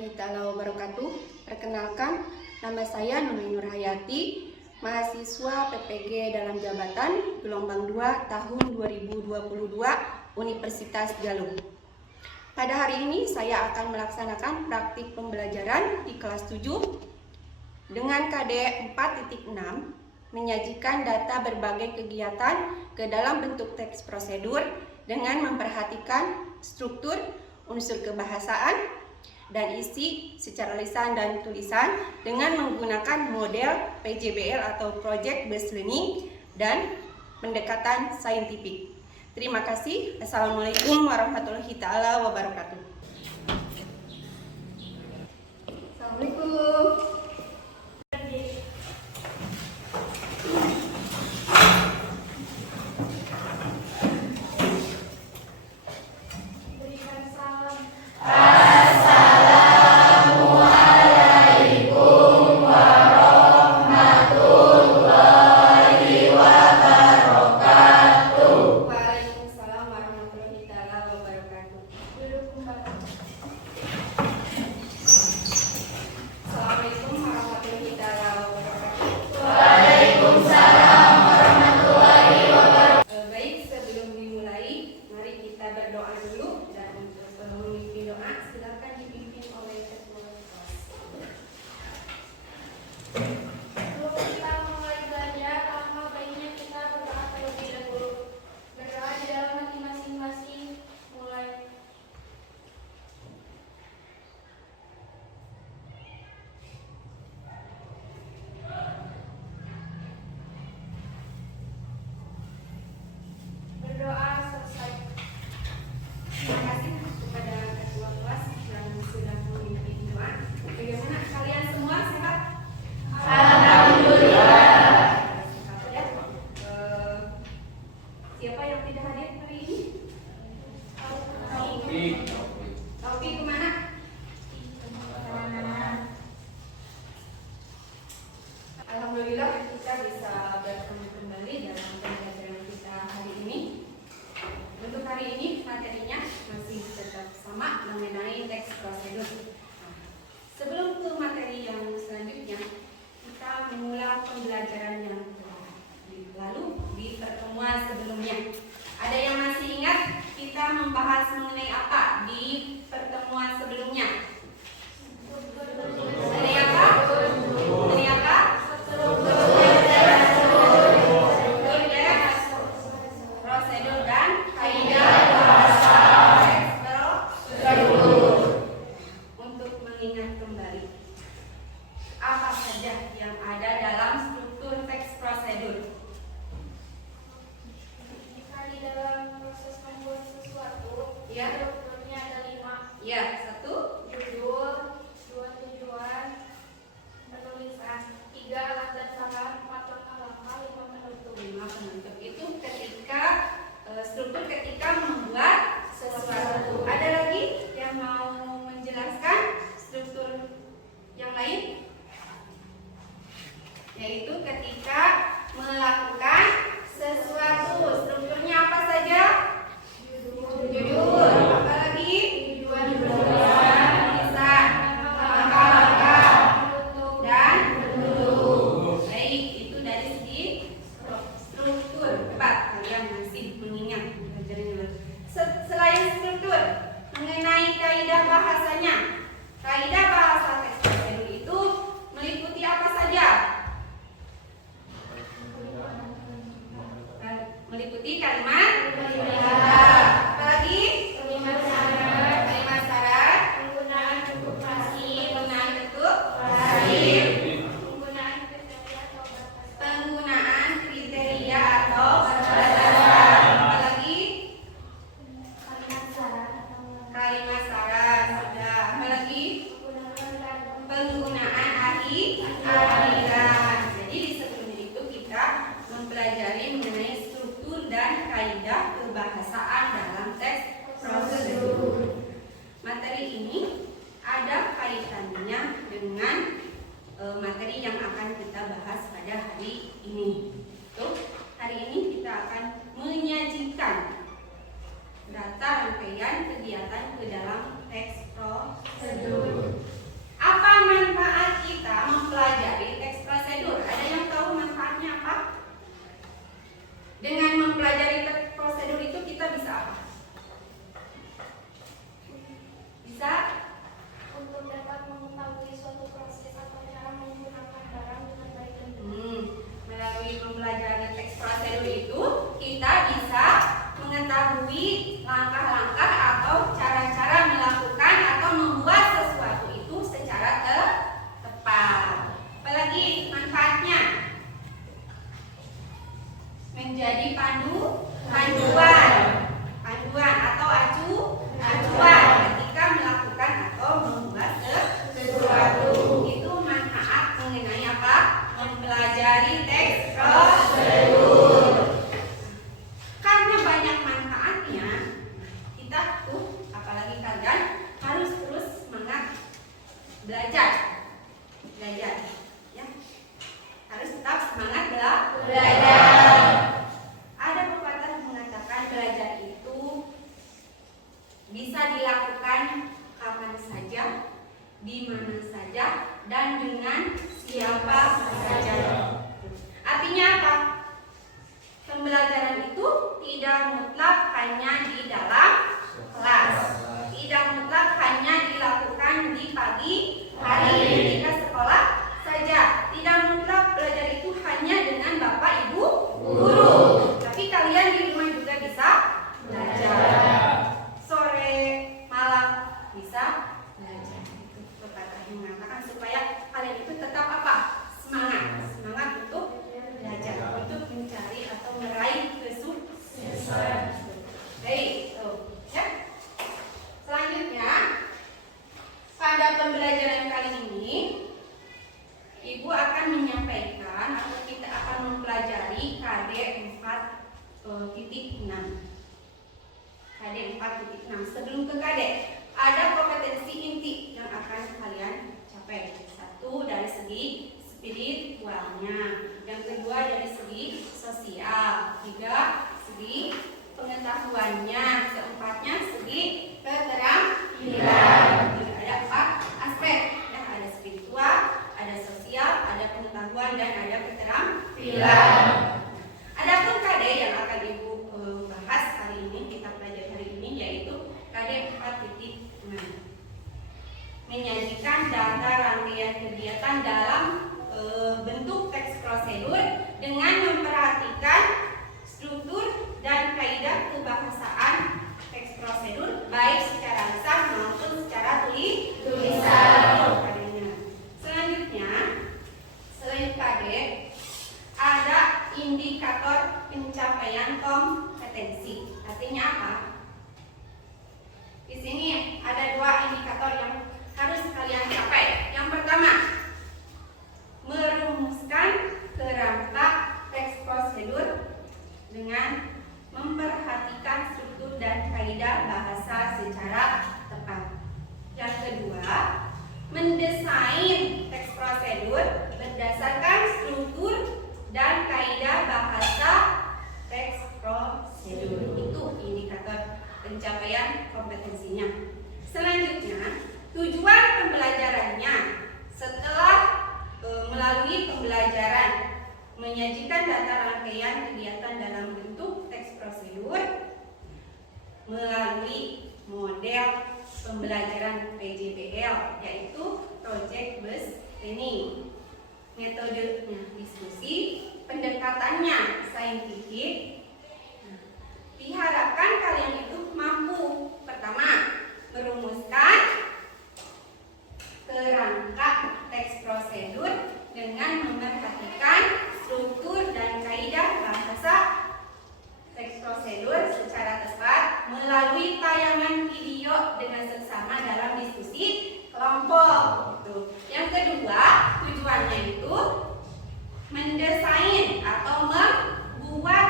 warahmatullahi wabarakatuh. Perkenalkan, nama saya Nur Hayati, mahasiswa PPG dalam jabatan gelombang 2 tahun 2022 Universitas Galuh. Pada hari ini saya akan melaksanakan praktik pembelajaran di kelas 7 dengan KD 4.6, menyajikan data berbagai kegiatan ke dalam bentuk teks prosedur dengan memperhatikan struktur, unsur kebahasaan, dan isi secara lisan dan tulisan dengan menggunakan model PJBL atau Project Based Learning dan pendekatan saintifik. Terima kasih. Assalamualaikum warahmatullahi wabarakatuh. Assalamualaikum. Berdoa dulu, dan untuk memimpin doa silakan dipimpin oleh ketua kelas. Sebelum kita mulai belajar, alangkah baiknya kita berdoa terlebih dahulu. Berdoa di dalam hati masing-masing. Mulai. Berdoa selesai. Terima kasih kepada ketua kelas yang sudah memimpin doa. Bagaimana kalian semua sehat? Alhamdulillah. Ya. Siapa yang tidak hadir hari ini? Taufik kemana? Alhamdulillah kita bisa bertemu kembali dalam pembelajaran kita hari ini. Untuk hari ini materinya masih tetap sama mengenai teks prosedur. Sebelum ke materi yang selanjutnya, kita mengulang pembelajaran yang lalu di pertemuan sebelumnya. Ada yang masih ingat kita membahas mengenai apa di pertemuan sebelumnya? Mengenai apa? Mengenai apa? Prosedur dan kaidah bahasa. Untuk mengingat kembali, apa saja yang ada dalam struktur teks prosedur? Jika di dalam proses membuat sesuatu, Ya. strukturnya ada 5. Ya, 1, Judul, 2 tujuan, penulisan, 3 alat dan saran, 4 langkah-langkah, 5 penutup. 5 penutup. Itu ketika struktur ketika membuat sesuatu. Ada lagi yang mau menjelaskan struktur yang lain? Yaitu ketika melakukan sesuatu. Strukturnya apa saja? Judul. Apa lagi? Tujuan, Tulisan, langkah-langkah, dan penutup. Baik, itu dari segi struktur. Cepat kalian masih mengingat pelajarannya. Selain struktur, mengenai kaidah bahasanya. Kaidah bahasa teks prosedur itu meliputi apa saja? Meliputi kalimat, apa lagi? kalimat syarat, Kalimat syarat, penggunaan bentuk pasif, penggunaan bentuk pasif, penggunaan kriteria atau batas, penggunaan kriteria atau batasan. Apa lagi? kalimat syarat, Kalimat syarat sudah. Apa lagi? Penggunaan akhiran. Jadi di sebelum itu kita mempelajari mengenai struktur dan kaidah kebahasaan dalam teks prosedur. Materi ini ada kaitannya dengan materi yang akan kita bahas pada hari ini. Hari ini kita akan menyajikan data rangkaian kegiatan ke dalam teks prosedur. belajar. Ya. Harus tetap semangat belajar. Ada pepatah mengatakan belajar itu bisa dilakukan kapan saja, di mana saja, dan dengan siapa saja. Artinya apa? Pembelajaran itu tidak mutlak hanya di dalam kelas, tidak mutlak hanya dilakukan di pagi hari ketika sekolah saja, tidak mutlak belajar itu hanya dengan bapak ibu guru, tapi kalian di rumah juga bisa belajar, sore malam bisa belajar. Itu pepatah yang mengatakan supaya kalian itu tetap apa? Semangat untuk belajar, untuk mencari atau meraih kesuksesan. Baik, ya. Selanjutnya, pada pembelajaran kali ini, Ibu akan menyampaikan atau kita akan mempelajari KD 4.6. KD 4.6. Sebelum ke KD, ada kompetensi inti yang akan kalian capai. Satu, dari segi spiritualnya. Yang kedua, dari segi sosial. Tiga, segi pengetahuannya. Keempatnya, segi keterampilan. Ada 4 aspek. Ya, ada spiritual, ada sosial, ada pengetahuan, dan ada keterampilan. Adapun KD yang akan Ibu bahas hari ini, kita pelajari hari ini, yaitu KD 4.6. Menyajikan data rangkaian kegiatan dalam bentuk teks prosedur dengan memperhatikan struktur dan kaidah kebahasaan teks prosedur baik secara lisan maupun secara tulisan. Selanjutnya, selain KD, ada indikator pencapaian kompetensi. Artinya apa? Di sini ada 2 indikator yang harus kalian capai. Yang pertama, merumuskan kerangka teks prosedur dengan memperhatikan struktur dan kaidah bahasa secara tepat. Yang kedua, mendesain teks prosedur berdasarkan struktur dan kaidah bahasa teks prosedur. Itu indikator pencapaian kompetensinya. Selanjutnya, tujuan pembelajarannya setelah melalui pembelajaran menyajikan data rangkaian kegiatan dalam bentuk teks prosedur melalui model pembelajaran PJBL, yaitu Project Based Learning. Metodenya diskusi, pendekatannya saintifik. Diharapkan kalian itu mampu, pertama, merumuskan kerangka teks prosedur dengan memperhatikan struktur dan kaidah bahasa teks prosedur secara tepat melalui tayangan video dengan seksama dalam diskusi kelompok. Yang kedua, tujuannya itu mendesain atau membuat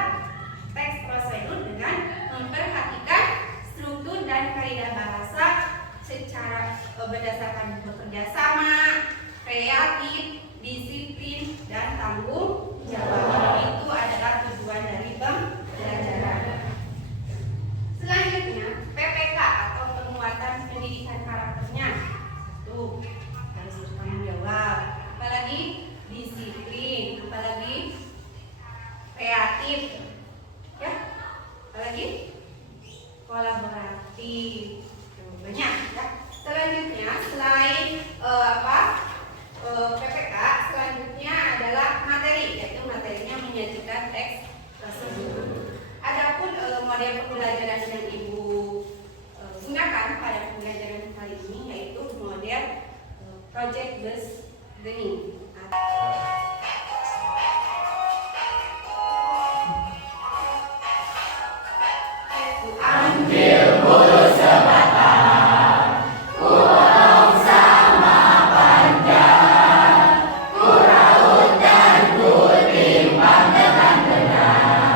teks prosedur dengan memperhatikan struktur dan kaidah bahasa secara berdasarkan bekerja sama, kreatif, disiplin, dan tanggung jawab. Itu adalah tujuan dari pembelajaran. Selanjutnya, PPK atau penguatan pendidikan karakternya. Tuh, harus bertanggung jawab. Apalagi disiplin, apalagi kreatif, ya, apalagi kolaboratif. Banyak, ya. Selanjutnya, selain PPK, selanjutnya adalah materi, yaitu materinya menyajikan teks prosedur. Adapun model pembelajaran yang Ibu gunakan pada pembelajaran kali ini yaitu model Project Based Learning. Ambil bulu sebatang, kurang sama panjang, kuraut dan kutimbang dengan benar,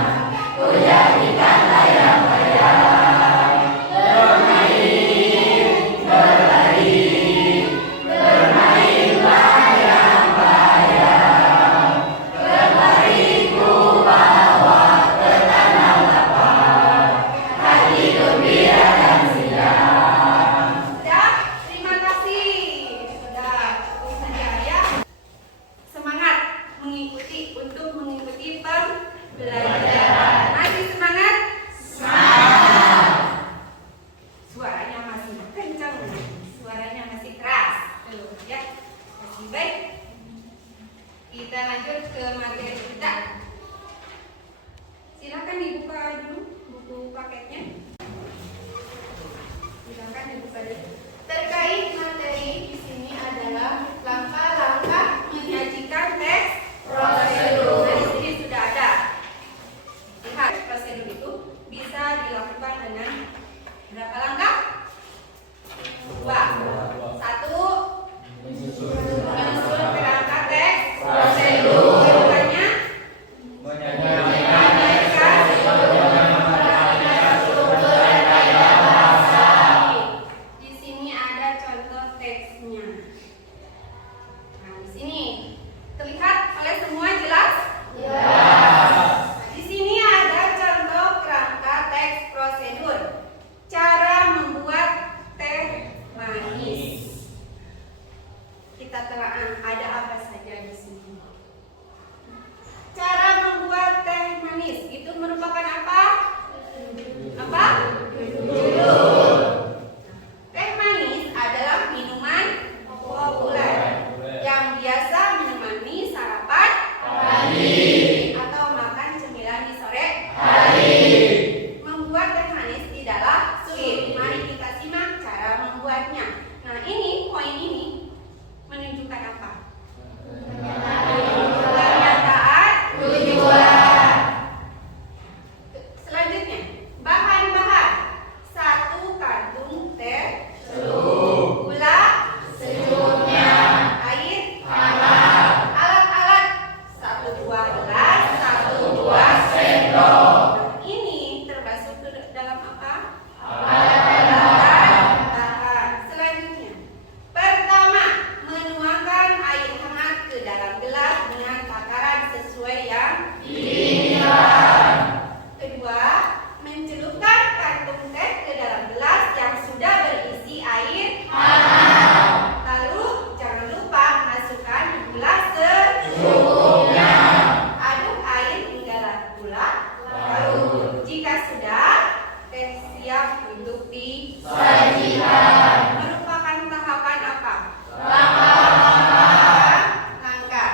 kujadikan layang-layang, bermain, berlari, bermain. Tuh, ya. Masih baik. Kita lanjut ke materi kita. Silakan dibuka dulu buku paketnya. Silakan dibuka dulu. Terkait materi di sini adalah langkah-langkah menyajikan teks prosedur. Nah, di sini sudah ada. Lihat, prosedur itu bisa dilakukan dengan berapa langkah? 2. 1. Menyusun kerangka teks prosedur. Keduanya, menyajikan di sini ada contoh teksnya. Nah, di sini terlihat oleh semua jelas? Nah, di sini ada contoh kerangka teks prosedur. Cara membuat teh manis. Kita telaah ada apa saja di sini. Cara membuat teh manis itu merupakan apa? Apa? Judul. Teh manis adalah minuman populer yang biasa menemani sarapan pagi atau makan cemilan di sore hari. Membuat teh manis tidaklah sulit. Mari kita simak cara membuatnya. Nah, ini poin ini menunjukkan apa? Pernyataan tujuan. Selanjutnya, bahan-bahan: 1 karung teh, gula secukupnya, air hangat, alat-alat 1 buah gelas, 1 buah sendok. Ini termasuk dalam apa? Bahan. Selanjutnya, pertama, menuangkan air hangat ke dalam gelas dengan takaran sesuai yang diinginkan. Kedua, mencelupkan kantung teh ke dalam gelas yang sudah berisi air hangat. Lalu jangan lupa masukkan gula secukupnya. Aduk air hingga gula larut. Jika sudah, teh siap untuk disajikan. Merupakan tahapan apa? Langkah.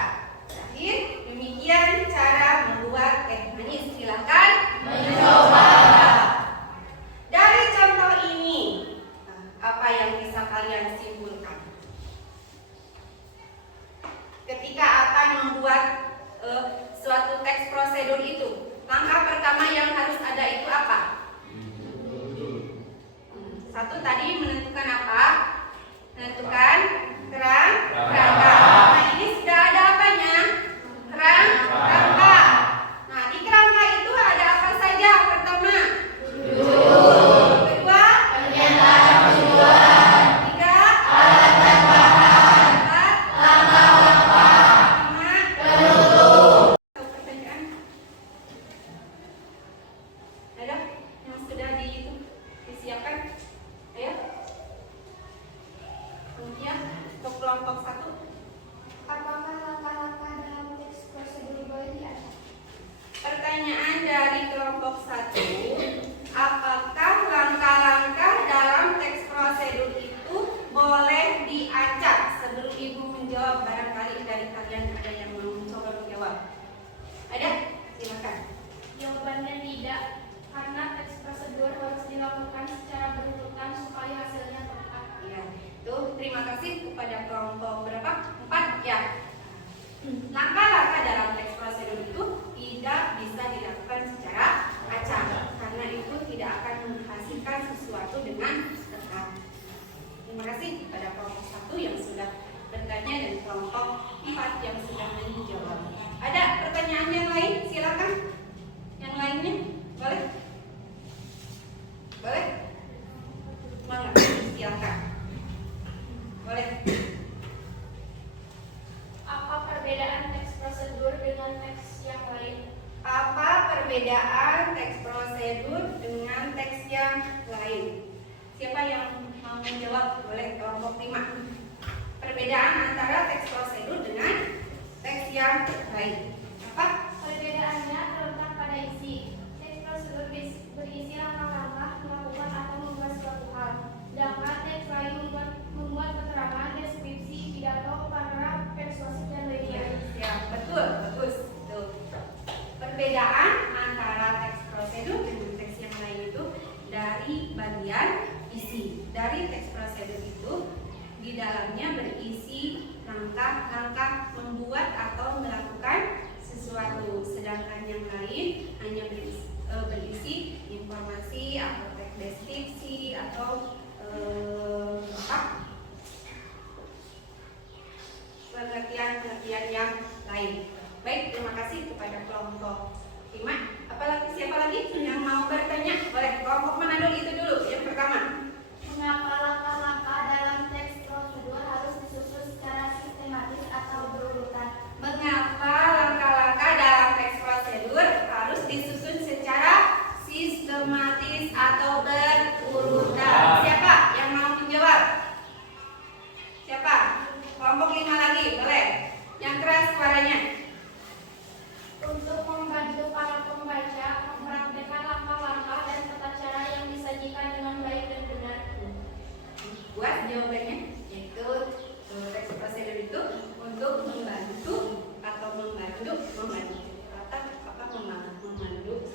Terakhir, demikian cara membuat teh manis. Silakan mencoba. Dari contoh ini, apa yang bisa kalian simpulkan? Ketika akan membuat suatu teks prosedur itu, langkah pertama yang harus ada itu apa? 1 tadi menentukan apa? Menentukan kerangka. Nah, ini sudah ada apanya? Kerangka. Nah, di kerangka itu ada apa saja? Pertama, judul. Kedua, pernyataan tujuan. 3, alat dan bahan. 4, langkah-langkah. 5, penutup. Pertanyaan? Ada yang sudah disiapkan? Ayo. Kemudian untuk kelompok 1. Apakah langkah-langkah dalam teks prosedur boleh diacak? Pertanyaan dari kelompok 1. Apakah langkah-langkah dalam teks prosedur itu boleh diacak? Sebelum Ibu menjawab, barangkali dari kalian ada yang mau mencoba menjawab. Ada? Silakan. Jawabannya tidak, karena teks prosedur harus dilakukan secara berurutan supaya hasilnya tepat. Ya, tuh terima kasih kepada kelompok berapa? 4 ya. Langkah-langkah dalam teks prosedur itu tidak bisa dilakukan secara acak, karena itu tidak akan menghasilkan sesuatu dengan tepat. Terima kasih kepada kelompok 1 yang sudah bertanya dan kelompok 4 yang sudah menjawab. Ada pertanyaan yang lain? Silakan. Yang lainnya boleh? Boleh? Semangat, silakan. Boleh. Apa perbedaan teks prosedur dengan teks yang lain? Apa perbedaan teks prosedur dengan teks yang lain? Siapa yang mau menjawab? Boleh, kelompok 5. Perbedaan antara teks prosedur dengan teks yang lain. Apa? Perbedaannya terletak pada isi. Teks prosedur berisi langkah-langkah melakukan atau membuat suatu hal, sedangkan teks lain membuat keterangan, deskripsi, lain. Baik, terima kasih kepada kelompok 5. Apalagi siapa lagi yang mau bertanya? Boleh, kelompok mana dulu? Itu dulu yang pertama. Mengapa langkah-langkah dalam teks prosedur harus disusun secara sistematis atau berurutan? Mengapa langkah-langkah dalam teks prosedur harus disusun secara sistematis atau berurutan? Siapa yang mau menjawab? Siapa? Kelompok 5 lagi, boleh. Yang keras suaranya. Untuk membantu para pembaca mempraktikkan langkah-langkah dan tata cara yang disajikan dengan baik dan benar. Buat jawabannya, yaitu teks prosedur itu untuk membantu atau membantu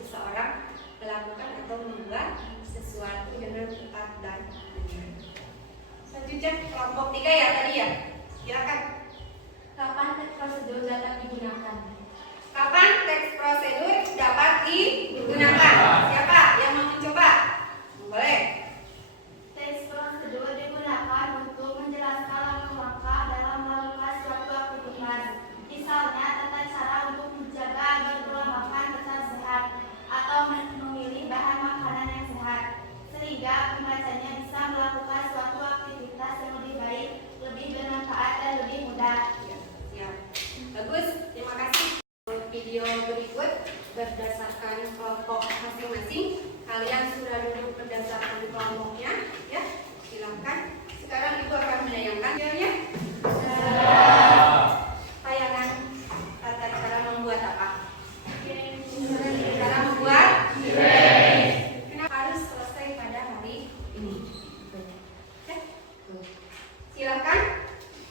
seseorang melakukan atau membuat sesuatu dengan tepat dan benar. Selanjutnya kelompok 3 ya tadi ya. Silakan. Kapan teks prosedur dapat digunakan? Kapan teks prosedur dapat digunakan? Siapa yang mau mencoba? Boleh. Teks prosedur digunakan untuk menjelaskan langkah-langkah dalam melakukan suatu aktivitas. Misalnya tata cara untuk menjaga agar pola makan tetap sehat atau memilih bahan makanan yang sehat, sehingga pembacanya bisa melakukan suatu aktivitas yang lebih baik, lebih bermanfaat dan lebih mudah. Ya, bagus. Terima kasih. Video berikut berdasarkan kelompok masing-masing. Kalian sudah duduk berdasarkan kelompoknya, ya. Silakan. Sekarang Ibu akan menayangkan videonya. Tayangan tata cara membuat apa? Cara membuat kenapa harus selesai pada hari ini? Oke. Silakan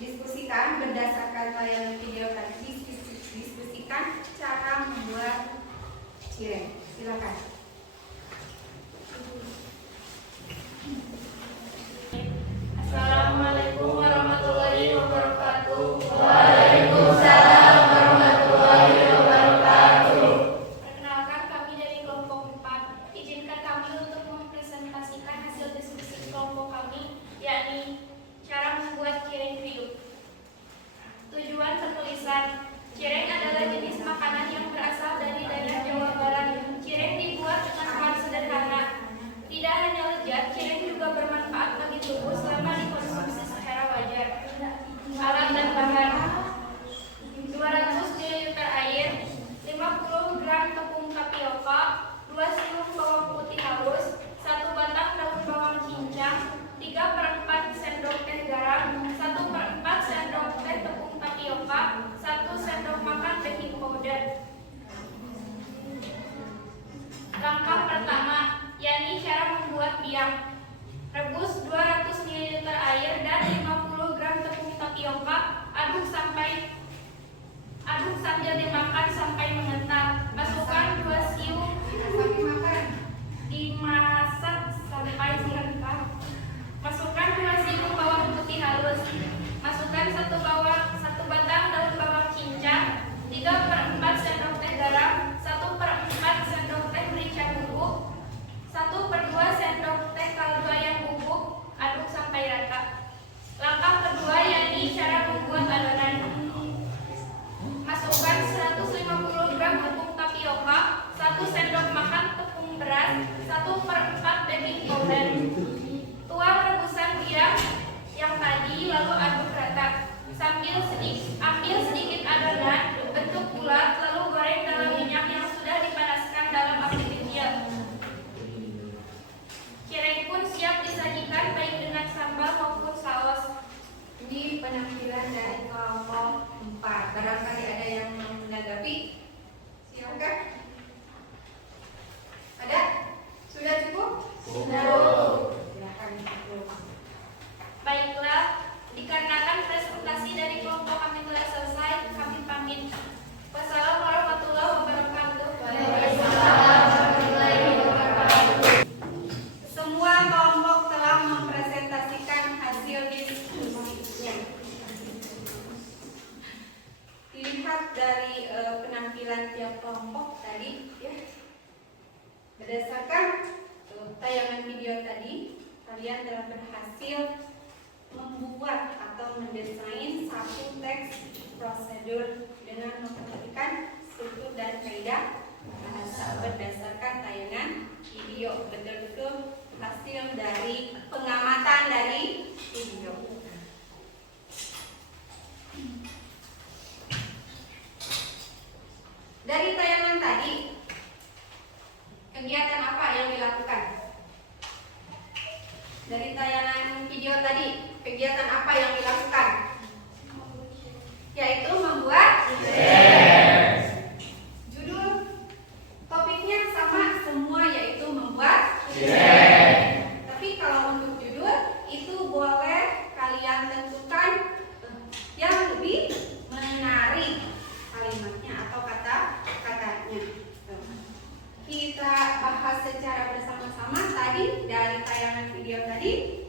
diskusikan berdasarkan tayangan video tadi. Diskusikan cara membuat cireng. Silakan. Assalamualaikum warahmatullahi wabarakatuh. Waalaikumsalam warahmatullahi wabarakatuh. Perkenalkan, kami dari kelompok 4. Izinkan kami untuk mempresentasikan hasil diskusi kelompok kami, yakni cara membuat cireng kriuk. Tujuan penulisan: cireng adalah jenis makanan yang berasal dari daerah Jawa Barat. Cireng dibuat dengan bahan sederhana. Tidak hanya lezat, cireng juga bermanfaat bagi tubuh selama dikonsumsi secara wajar. Alat dan bahan: 200 ml air, 50 gram tepung tapioka, 2 siung bawang putih halus, 1 batang daun bawang cincang, 3/4 sendok teh garam, 1/4 sendok teh tepung tapioka, 1 sendok makan baking powder. Langkah pertama, yakni cara membuat biang. Rebus 200 ml air dan 50 gram tepung tapioka, aduk sambil dimakan sampai mengental. Masukkan 2 siung, dimasak sampai mengental. Masukkan 2 siung bawang putih halus. Masukkan 1 batang daun bawang cincang, 3/4 sendok teh garam, 1/4 sendok teh merica bubuk, 1/2 sendok teh kaldu ayam bubuk. Aduk sampai rata. Langkah kedua yakni cara membuat adonan. Masukkan 150 gram tepung tapioka, 1 sendok makan tepung beras, 1/4 baking powder. Tuang rebusan biang yang tadi lalu aduk rata. Ambil sedikit adonan, bentuk bulat, lalu goreng dalam minyak yang sudah dipanaskan dalam api kecil. Cireng pun siap disajikan baik dengan sambal maupun saus. Ini penampilan dari kelompok 4. Barangkali ada yang mau menanggapi? Silakan. Ada? Sudah cukup? Sudah. Silakan cukup. Baiklah, dikarenakan presentasi dari kelompok kami telah selesai, kami pamit. Wassalamualaikum warahmatullahi wabarakatuh. Semua kelompok telah mempresentasikan hasil diskusinya. Dilihat dari penampilan tiap kelompok tadi, ya. Berdasarkan tayangan video tadi, kalian telah berhasil membuat atau mendesain satu teks prosedur dengan memperhatikan struktur dan kaidah bahasa berdasarkan tayangan video. Betul-betul hasil dari pengamatan dari video. Dari tayangan tadi, kegiatan apa yang dilakukan? Dari tayangan video tadi, kegiatan apa yang dilakukan? Yaitu membuat judul topiknya sama semua, yaitu membuat tapi kalau untuk judul itu boleh kalian tentukan yang lebih menarik kalimatnya atau kata-katanya. Kita bahas secara bersama-sama tadi dari tayangan video tadi.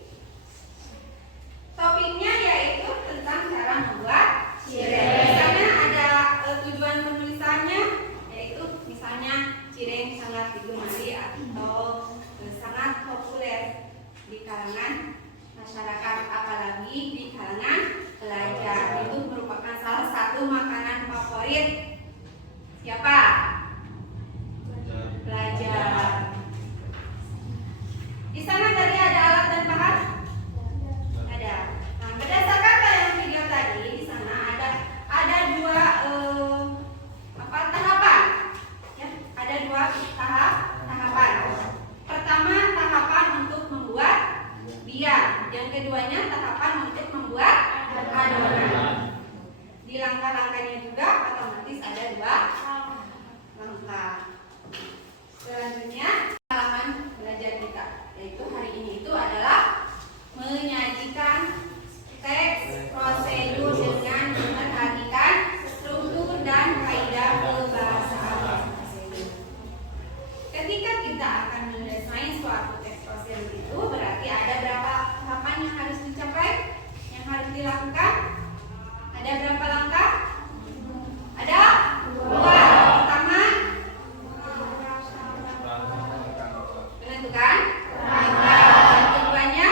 Topiknya yaitu tentang cara membuat cireng. Misalnya ada tujuan penulisannya, yaitu misalnya cireng sangat digemari atau sangat populer di kalangan masyarakat, apalagi di kalangan pelajar. Itu merupakan salah satu makanan favorit siapa? Pelajar. Di sana tadi ada alat dan bahan? Ada. Nah, berdasarkan tayangan video tadi, di sana ada dua tahapan. Ya, ada dua tahapan. Pertama, tahapan untuk membuat biar. Yang keduanya, tahapan untuk membuat adonan. Di langkah-langkahnya juga otomatis ada dua langkah. Selanjutnya, pengalaman belajar kita, yaitu hari ini itu adalah menyajikan teks prosedur dengan memperhatikan struktur dan kaidah kebahasaan. Ketika kita akan mendesain suatu teks prosedur itu berarti ada berapa tahapan yang harus dicapai, yang harus dilakukan? Ada berapa langkah? Ada dua. Pertama, menentukan langkah. Yang keduanya,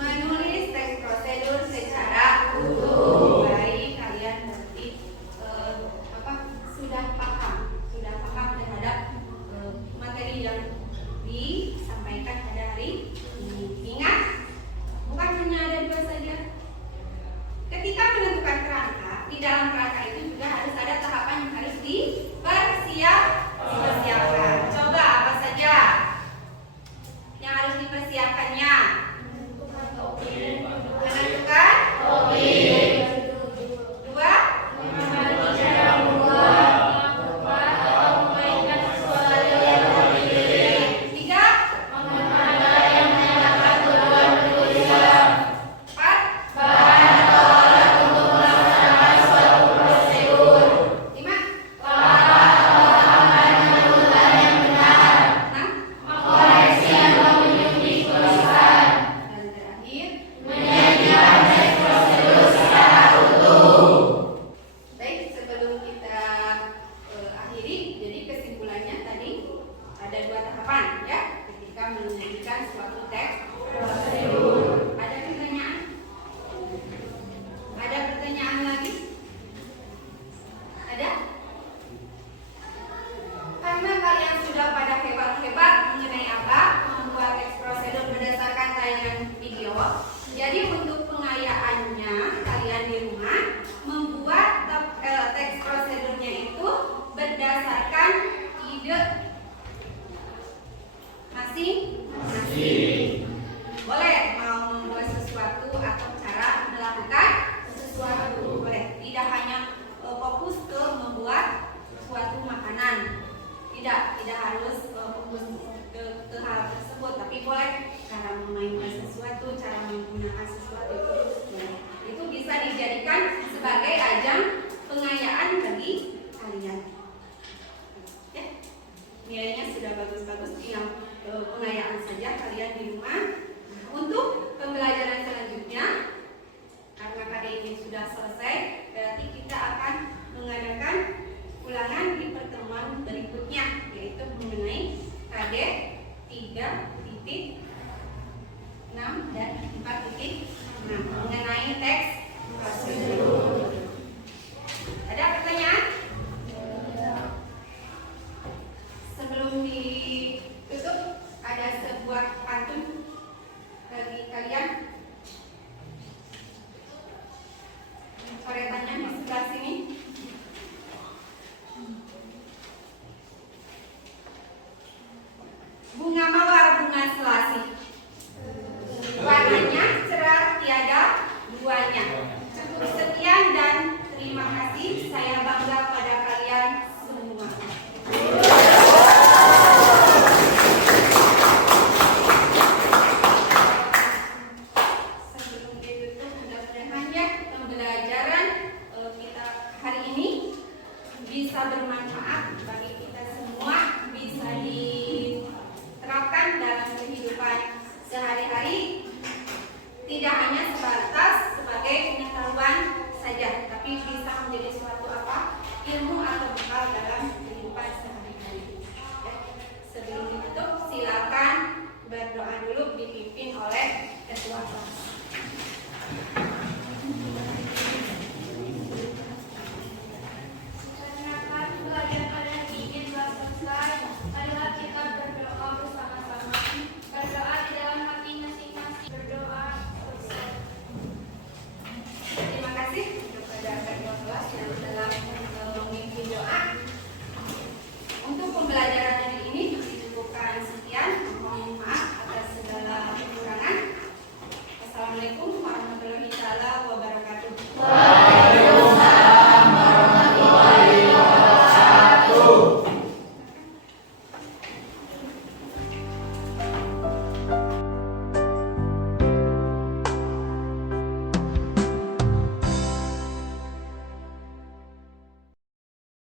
menulis teks prosedur secara utuh. Baik, kalian berarti sudah paham terhadap materi yang disampaikan pada hari ini. Ingat, bukan hanya ada dua saja. Ketika menentukan kerangka, di dalam kerangka itu juga harus ada tahapan yang harus dipersiapkan. Coba apa saja yang harus dipersiapkannya? Menentukan topik. Dua, tiga, lima, dan terakhir. Baik, sebelum kita akhiri, jadi kesimpulannya tadi ada dua tahapan ya ketika menyajikan suatu teks prosedur. Ada pertanyaan? Ada pertanyaan lagi? Ada? Karena kalian sudah pada hebat-hebat mengenai apa membuat teks prosedur berdasarkan tayangan video, jadi untuk pengayaannya kalian di rumah membuat teks prosedurnya itu berdasarkan ide masing-masing. Boleh mau membuat sesuatu atau cara melakukan sesuatu. Boleh, tidak hanya fokus ke membuat suatu makanan. Tidak harus fokus ke hal tersebut, tapi boleh cara memainkan sesuatu, cara menggunakan sesuatu itu. Itu bisa dijadikan sebagai ajang pengayaan bagi kalian. Ya, nilainya sudah bagus-bagus, tinggal pengayaan saja kalian di rumah. Untuk pembelajaran selanjutnya, karena KD ini sudah selesai, berarti kita akan mengadakan ulangan di pertemuan berikutnya, yaitu mengenai KD 3.6 dan 4.6 mengenai teks prosedur. Coretannya